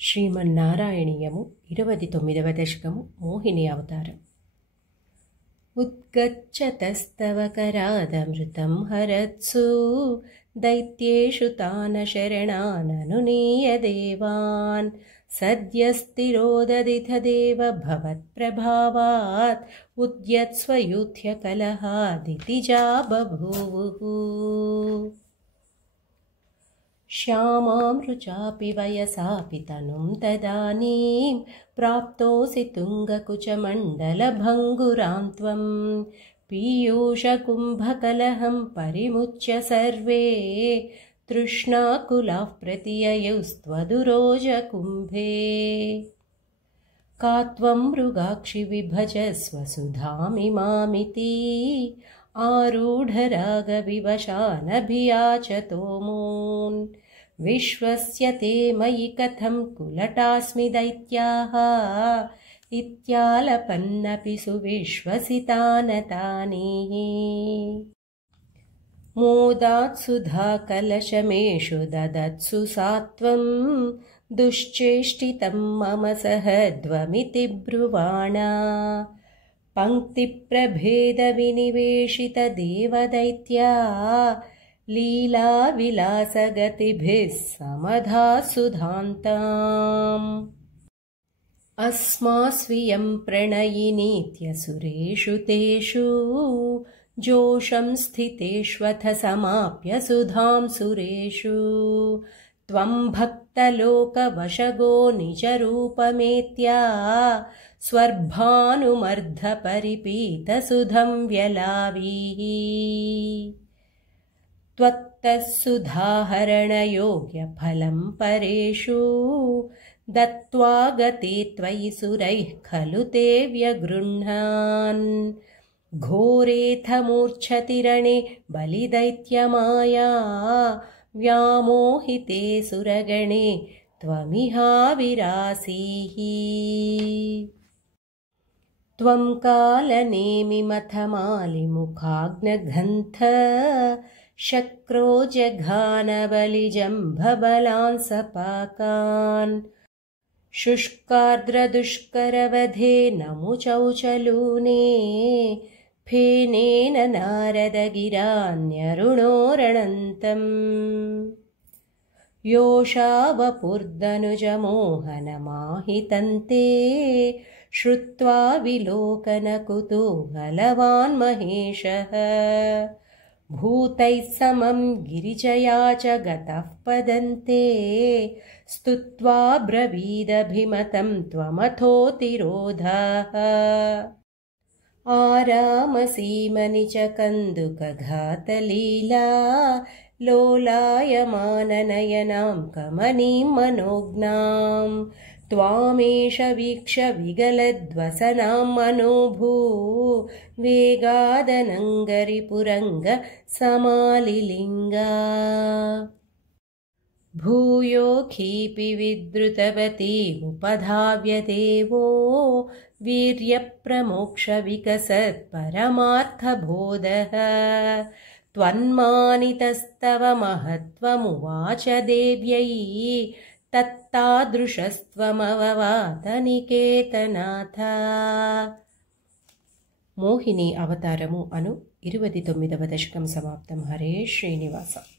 శ్రీమన్నారాయణీయము 29వ దశకము మోహిని అవతారం. ఉద్గచ్చతస్తవ కరాదమృతం హరత్సు దైత్యేషు తాన శరణాననునీయ దేవాన్ సద్యస్థిరోదదిథ దేవ భవత్ప్రభావాత్ ఉద్యత్స్వయూథ్య కలహాదితిజా బభూవుః. శ్యామామృచాపి వయసాపి తనుం తదానీం ప్రాప్తోసి తుంగకుచమండలభంగురాం త్వం పీయూషకుంభకలహం పరిముచ్య సర్వే తృష్ణాకులాః ప్రతియయౌస్త్వదురోజకుంభే. का त्वं मृगाक्षि विभजस्व सुधामिमामिति आरूढरागविवशानभियाचतो मून् विश्वस्य ते मयि कथं कुलटास्मि दैत्याः इत्यालपन्नपि सुविश्वसितानतानिः. मोदात्सुधाकलशमेषु ददत्सु सात्वं दुश्चेष्टितं मम सहध्वमिति ब्रुवाणा. पङ्क्तिप्रभेदविनिवेशितदेवदैत्या लीलाविलासगतिभिः समधासुधान्ताम्. अस्मास्वियं प्रणयिनीत्यसुरेषु तेषु जोषं स्थितेष्वथ समाप्य सुधां सुरेषु. त्वं भक्तलोकवशगो निजरूपमेत्या स्वर्भानुमर्धपरिपीतसुधं व्यलावीः. त्वत्तः सुधाहरणयोग्यफलं परेषु दत्त्वा गते त्वयि सुरैः खलु ते व्यगृह्णान्. घोरेऽथ मूर्च्छति रणे बलिदैत्यमाया व्यामोहिते सुरगणे त्वमिहाविरासीः. त्वं कालनेमिमथमालिमुखाग्नघ्नन्थ शक्रो जघानबलिजम्भबलान् सपाकान्. शुष्कार्द्रदुष्करवधे नमुचौचलूने फेनेन नारदगिरान्यरुणोरणन्तम्. योषावपुर्दनुजमोहनमाहितन्ते श्रुत्वा विलोकनकुतूहलवान् महेशः. भूतैः समं गिरिजया च गतः पदन्ते स्तुत्वा ब्रवीदभिमतं त्वमथोतिरोधः. आरामसीमनि च कन्दुकघातलीला लोलायमाननयनां कमनीं मनोज्ञां. त्वामेष वीक्ष्य विगलद्वसनां मनोभू वेगादनङ्गरिपुरङ्ग समालिलिङ्गा. भूयोऽखीपि विद्रुतवतीमुपधाव्य देवो वीर्यप्रमोक्षविकसत्परमार्थबोधः. त्वन्मानितस्तव महत्त्वमुवाच देव्यै तत्तादृशस्त्वमववात निकेतनाथ. మోహిని అవతారము అను 29వ దశకం సమాప్తం. హరే శ్రీనివాస.